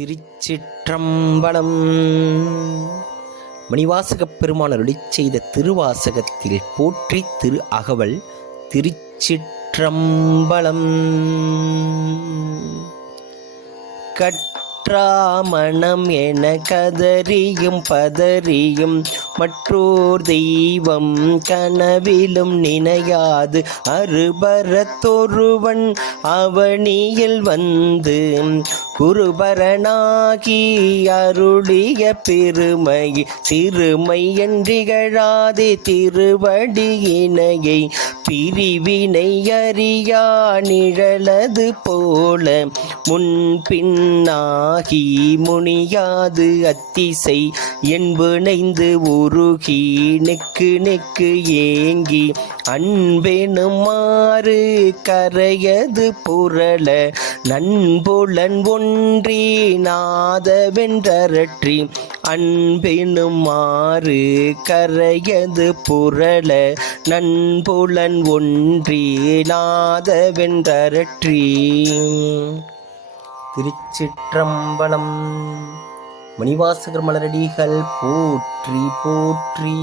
திருச்சிற்றம்பலம். மணிவாசகப் பெருமான் அருளிச் செய்த திருவாசகத்தில் போற்றி திரு அகவல். திருச்சிற்றம்பலம். கற்றாமணம் என கதறியும் பதறியும் மற்றோர் தெய்வம் கனவிலும் நினையாது அருபரத்தொருவன் அவனியில் வந்து குருபரனாகி அருளிய பெருமை சிறுமை என்றிகழாதே திருவடியினையை பிரிவினை அறியா நிழலது போல முன்பின்னாகி முனியாது அத்திசை என்புனைந்து உருகி நெக்கு நெக்கு ஏங்கி அன்பெனுமாறு கரையது புரள நண்புலன் ஒன்றி நாதவென்றரற்றி அன்பெனுமாறு கரையது புரள நண்புலன் ஒன்றி நாதவென்றரற்றி. திருச்சிற்றம்பலம். மணிவாசகர் மலரடிகள் போற்றி போற்றி.